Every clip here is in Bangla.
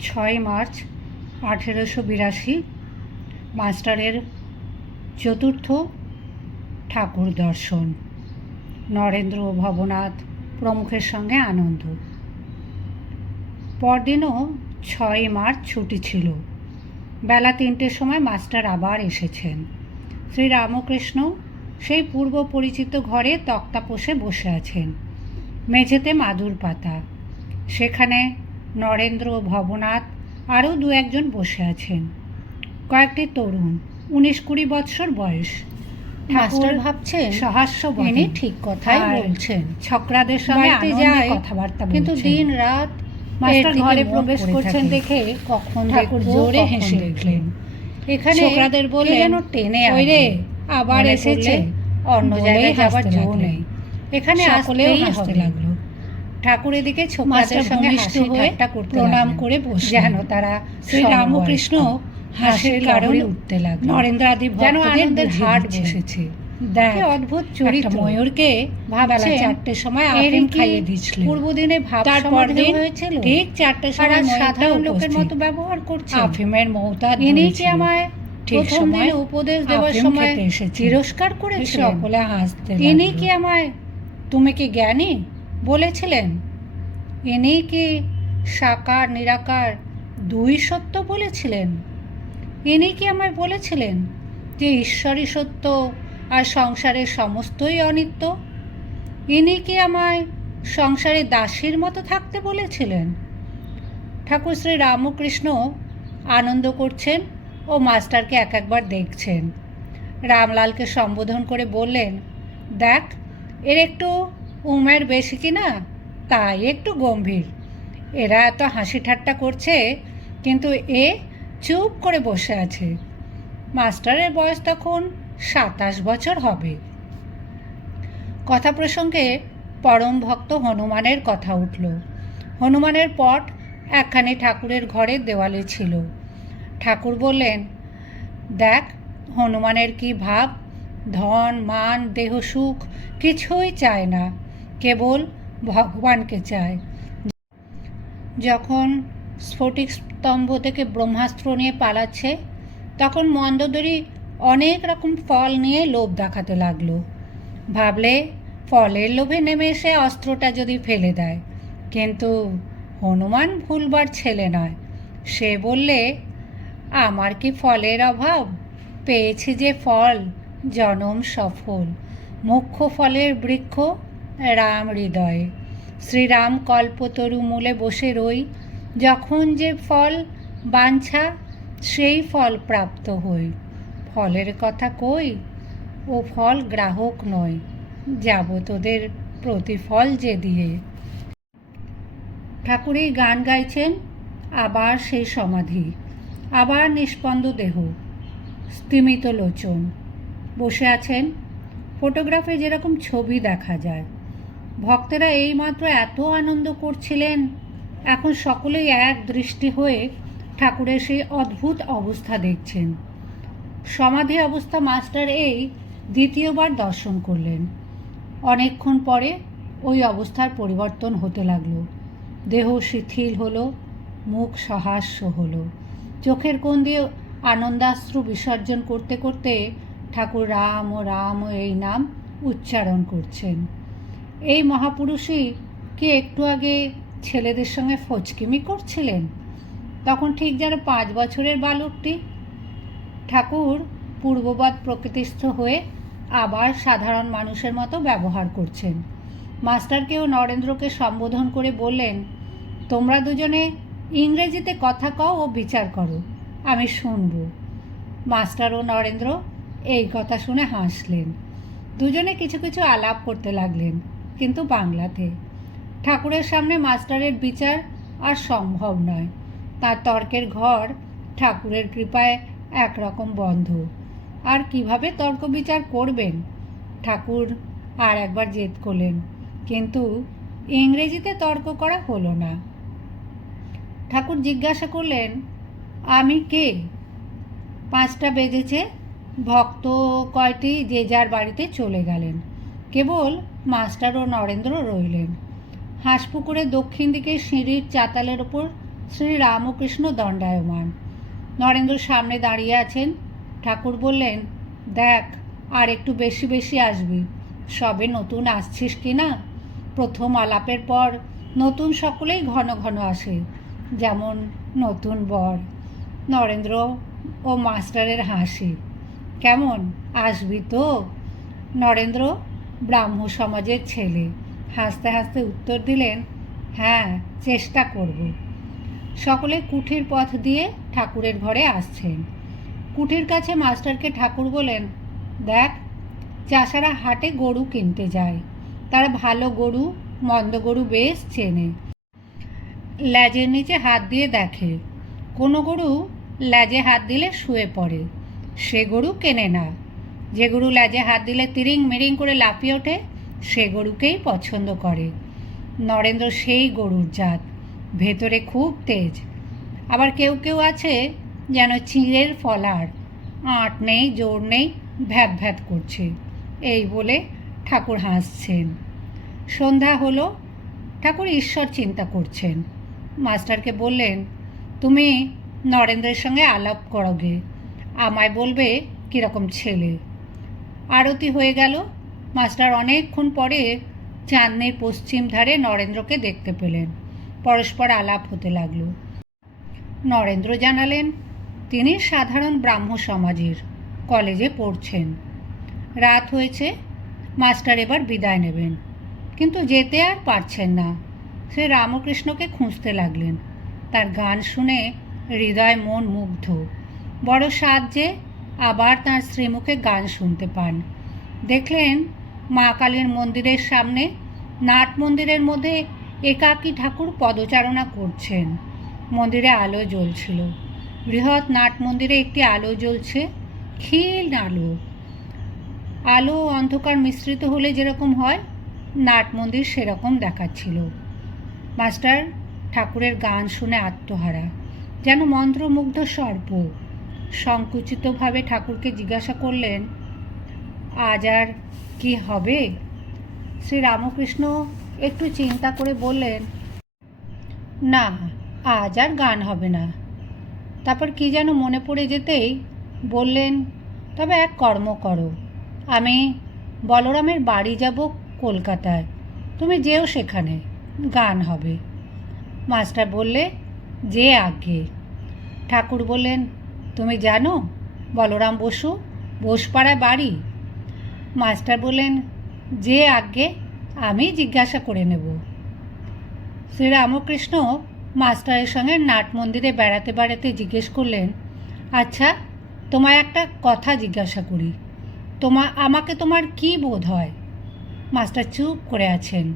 ছয় মার্চ আঠেরোশো বিরাশি, মাস্টারের চতুর্থ ঠাকুর দর্শন। নরেন্দ্র ভবনাথ প্রমুখের সঙ্গে আনন্দ। পরদিনও ছয় মার্চ ছুটি ছিল। বেলা তিনটের সময় মাস্টার আবার এসেছেন। শ্রী রামকৃষ্ণ সেই পূর্ব পরিচিত ঘরে তক্তাপোষে বসে আছেন। মেঝেতে মাদুর পাতা। সেখানে নরেন্দ্র ভবনাথ আরও দু একজন বসে আছেন। কয়েকটি তরুণ উনিশ কুড়ি বৎসর বয়স। মাস্টার ভাবছেন সহাস্য বটে। ঠিক কথাই বলছেন। ছকরাদের সঙ্গে যায়, কথাবার্তা কিন্তু দিন রাত মাস্টার ঘরে প্রবেশ করছেন দেখে কখন ঠাকুর জোরে হেসে দেখব। উঠলেন। এখানে ছোকরাদের বললেন যেন টেনে আবার এসেছে। অন্য জায়গায় যাবার জো নেই। এখানে হাসতে হাসতে লাগল। ঠাকুর এদিকে মাস্টার সঙ্গে ভূমিষ্ঠ হাসি হয়ে ঠাট্টা করতে প্রণাম করে বসলেন। যেন তারা শ্রী রামকৃষ্ণ হাসির কারণ উঠতে লাগল। নরেন্দ্র আদি যেন আনন্দের হাট বসেছে। দেখ অদ্ভুত চরিত্র। ময়ূরকে চারটের সময় আফিম খাইয়ে পূর্বদিনে ভাব তারপর দিন হয়েছিল? ঠিক চারটের আর সময় সাধারণ লোকের মতো ব্যবহার করছে আফিমের মৌতা ইনি কি আমায় ঠিক সময় উপদেশ দেওয়ার সময় এসেছেন। তিরস্কার করেছিলেন? সকলে হাসতে ইনি কি আমায় তুমি কি জ্ঞানী? বলেছিলেন? ইনি কি সাকার নিরাকার দুই সত্য বলেছিলেন? ইনি কি আমায় বলেছিলেন যে ঈশ্বরই সত্য আর সংসারের সমস্তই অনিত্য? ইনি কি আমায় সংসারে দাসীর মতো থাকতে বলেছিলেন? ঠাকুর শ্রী রামকৃষ্ণ আনন্দ করছেন ও মাস্টারকে এক একবার দেখছেন। রামলালকে সম্বোধন করে বললেন, দেখ, এর একটু উমের বেশি কি না তাই একটু গম্ভীর। এরা এত হাসি ঠাট্টা করছে, কিন্তু এ চুপ করে বসে আছে। মাস্টারের বয়স তখন সাতাশ বছর হবে। কথা প্রসঙ্গে পরম ভক্ত হনুমানের কথা উঠল। হনুমানের পট একখানি ঠাকুরের ঘরের দেওয়ালে ছিল। ঠাকুর বললেন, দেখ, হনুমানের কি ভাব? ধন, মান, দেহ, সুখ কিছুই চায় না। কেবল ভগবানকে চায়। যখন স্ফটিক স্তম্ভ থেকে ব্রহ্মাস্ত্র নিয়ে পালাচ্ছে, তখন মন্দোদরি অনেক রকম ফল নিয়ে লোভ দেখাতে লাগল। ভাবলে ফলের লোভে নেমে এসে অস্ত্রটা যদি ফেলে দেয়, কিন্তু হনুমান ভুলবার ছেলে নয়। সে বললে, আমার কি ফলের অভাব? পেয়েছি যে ফল, জনম সফল। মুখ্য ফলের বৃক্ষ রাম হৃদয়ে। শ্রীরাম কল্পতরু মূলে বসে রই, যখন যে ফল বাঞ্ছা, সেই ফল প্রাপ্ত হই। ফলের কথা কই? ও ফল গ্রাহক নয় যাব তোদের প্রতিফল যে দিয়ে। ঠাকুর এই গান গাইছেন, আবার সেই সমাধি, আবার নিষ্পন্দ দেহ, স্তিমিত লোচন। বসে আছেন, ফটোগ্রাফে যেরকম ছবি দেখা যায়। ভক্তেরা এইমাত্র এত আনন্দ করছিলেন। এখন সকলেই এক দৃষ্টি হয়ে ঠাকুরের সেই অদ্ভুত অবস্থা দেখছেন। সমাধি অবস্থা মাস্টার এই দ্বিতীয়বার দর্শন করলেন। অনেকক্ষণ পরে ওই অবস্থার পরিবর্তন হতে লাগল। দেহ শিথিল হলো, মুখ সহাস্য হলো। চোখের কোণ দিয়ে আনন্দাশ্রু বিসর্জন করতে করতে ঠাকুর রাম ও রাম ও এই নাম উচ্চারণ করছেন। এই মহাপুরুষই কি একটু আগে ছেলেদের সঙ্গে ফচকিমি করছিলেন? তখন ঠিক যেন পাঁচ বছরের বালকটি। ঠাকুর পূর্ববাদ প্রকৃতিস্থ হয়ে আবার সাধারণ মানুষের মতো ব্যবহার করছেন। মাস্টারকেও নরেন্দ্রকে সম্বোধন করে বললেন, তোমরা দুজনে ইংরেজিতে কথা কও ও বিচার করো, আমি শুনব। মাস্টার ও নরেন্দ্র এই কথা শুনে হাসলেন। দুজনে কিছু কিছু আলাপ করতে লাগলেন। কিন্তু বাংলাতে। ঠাকুরের সামনে মাস্টারের বিচার আর সম্ভব নয়। তার তর্কের ঘর ঠাকুরের কৃপায় একরকম বন্ধ। আর কীভাবে তর্ক বিচার করবেন? ঠাকুর আর একবার জেদ করলেন, কিন্তু ইংরেজিতে তর্ক করা হলো না। ঠাকুর জিজ্ঞাসা করলেন, আমি কে? পাঁচটা বেজেছে, ভক্ত কয়টি যে যার বাড়িতে চলে গেলেন। কেবল মাস্টার ও নরেন্দ্র রইলেন। হাঁসপুকুরের দক্ষিণ দিকে সিঁড়ির চাতালের ওপর শ্রী রামকৃষ্ণ দণ্ডায়মান। নরেন্দ্র সামনে দাঁড়িয়ে আছেন। ঠাকুর বললেন, দেখ, আর একটু বেশি বেশি আসবি। সবে নতুন আসছিস কি না? প্রথম আলাপের পর নতুন সকলেই ঘন ঘন আসে, যেমন নতুন বর। নরেন্দ্র ও মাস্টারের হাসি, কেমন? আসবি তো? নরেন্দ্র ব্রাহ্ম সমাজের ছেলে। হাসতে হাসতে উত্তর দিলেন হ্যাঁ চেষ্টা করব। সকলে কুঠির পথ দিয়ে ঠাকুরের ঘরে আসছেন। কুঠির কাছে মাস্টারকে ঠাকুর বলেন, দেখ, চাষারা হাটে গরু কিনতে যায়। তারা ভালো গরু, মন্দ গরু বেশ চেনে। ল্যাজের নিচে হাত দিয়ে দেখে। কোনো গরু ল্যাজে হাত দিলে শুয়ে পড়ে। সে গরু কেনে না। যে গরু ল্যাজে হাত দিলে তিরিং মিরিং করে লাফিয়ে ওঠে, সে গরুকেই পছন্দ করে। নরেন্দ্র সেই গরুর জাত, ভেতরে খুব তেজ। আবার কেউ কেউ আছে যেন চিঁড়ের ফলার, আঁট নেই, জোর নেই ভ্যাত ভ্যাত করছে। এই বলে ঠাকুর হাসছেন। সন্ধ্যা হলো, ঠাকুর ঈশ্বর চিন্তা করছেন। মাস্টারকে বললেন, তুমি নরেন্দ্রের সঙ্গে আলাপ করোগে আমায় বলবে কীরকম ছেলে। আরতি হয়ে গেল। মাস্টার অনেকক্ষণ পরে চাঁদনির পশ্চিম ধারে নরেন্দ্রকে দেখতে পেলেন। পরস্পর আলাপ হতে লাগল। নরেন্দ্র জানালেন, তিনি সাধারণ ব্রাহ্ম সমাজের, কলেজে পড়ছেন। রাত হয়েছে, মাস্টার এবার বিদায় নেবেন। কিন্তু যেতে আর পারছেন না। সে রামকৃষ্ণকে খুঁজতে লাগলেন। তার গান শুনে হৃদয় মন মুগ্ধ। বড় সাহায্যে আবার তার শ্রীমুখে গান শুনতে পান। দেখলেন মা কালীর মন্দিরের সামনে নাট মন্দিরের মধ্যে একাকী ঠাকুর পদচারণা করছেন। মন্দিরে আলো জ্বলছিল। বৃহৎ নাট মন্দিরে একটি আলো জ্বলছে, ক্ষীণ আলো। আলো অন্ধকার মিশ্রিত হলে যেরকম হয়, নাট মন্দির সেরকম দেখাচ্ছিল। মাস্টার ঠাকুরের গান শুনে আত্মহারা। যেন মন্ত্রমুগ্ধ সর্প। সংকুচিতভাবে ঠাকুরকে জিজ্ঞাসা করলেন, আজ আর কি হবে? শ্রী রামকৃষ্ণ একটু চিন্তা করে বললেন, না, আজ আর গান হবে না। তারপর কি যেন মনে পড়ে যেতেই বললেন, তবে এক কর্ম করো। আমি বলরামের বাড়ি যাব কলকাতায়। তুমি যেও সেখানে, গান হবে। মাস্টার বললে, যে আগে ঠাকুর বললেন তুমি জানো বলরাম বসু বোসপাড়ায় বাড়ি? মাস্টার বললেন, যে আগে আমি জিজ্ঞাসা করে নেব। শ্রীরামকৃষ্ণ মাস্টারের সঙ্গে নাট মন্দিরে বেড়াতে বেড়াতে জিজ্ঞেস করলেন আচ্ছা তোমায় একটা কথা জিজ্ঞাসা করি। তোমা, আমাকে তোমার কি বোধ হয়? মাস্টার চুপ করে আছেন।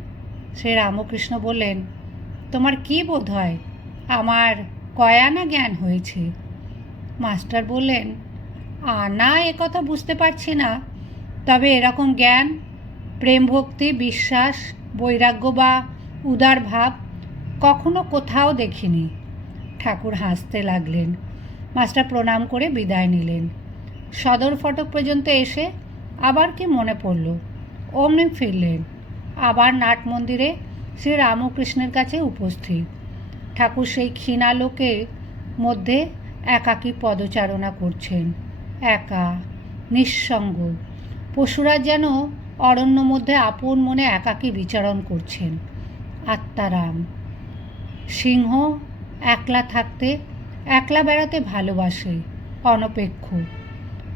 শ্রী রামকৃষ্ণ বললেন, তোমার কি বোধ হয়? আমার কয়ানা জ্ঞান হয়েছে? মাস্টার বললেন আনা কথা বুঝতে পারছি না। তবে এরকম জ্ঞান, প্রেম ভক্তি, বিশ্বাস, বৈরাগ্য বা উদার ভাব কখনো কোথাও দেখিনি। ঠাকুর হাসতে লাগলেন। মাস্টার প্রণাম করে বিদায় নিলেন। সদর ফটক পর্যন্ত এসে আবার কি মনে পড়ল? অমনি ফিরলেন। আবার নাট মন্দিরে শ্রী রামকৃষ্ণের কাছে উপস্থিত। ঠাকুর সেই ক্ষীণালোকে মধ্যে একাকী পদচারণা করছেন। একা, নিঃসঙ্গ। পশুরা যেন অরণ্য মধ্যে আপন মনে একাকী বিচরণ করছেন। আত্মারাম। সিংহ একলা থাকতে, একলা বেড়াতে ভালোবাসে, অনপেক্ষ।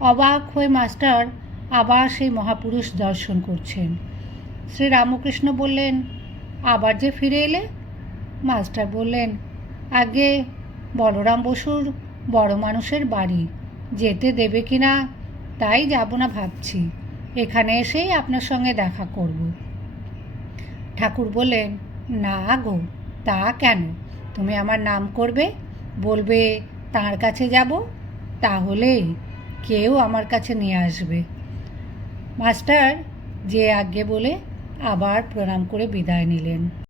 অবাক হয়ে মাস্টার আবার সেই মহাপুরুষ দর্শন করছেন। শ্রী রামকৃষ্ণ বললেন, আবার যে ফিরে এলে? মাস্টার বললেন, আগে বলরাম বসুর বড় মানুষের বাড়ি। যেতে দেবে কি না, তাই যাব না ভাবছি। এখানে এসেই আপনার সঙ্গে দেখা করব। ঠাকুর বললেন, না গো, তা কেন? তুমি আমার নাম করবে? বলবে, তার কাছে যাব? তাহলেই কেউ আমার কাছে নিয়ে আসবে। মাস্টার যে আজ্ঞে বলে আবার প্রণাম করে বিদায় নিলেন।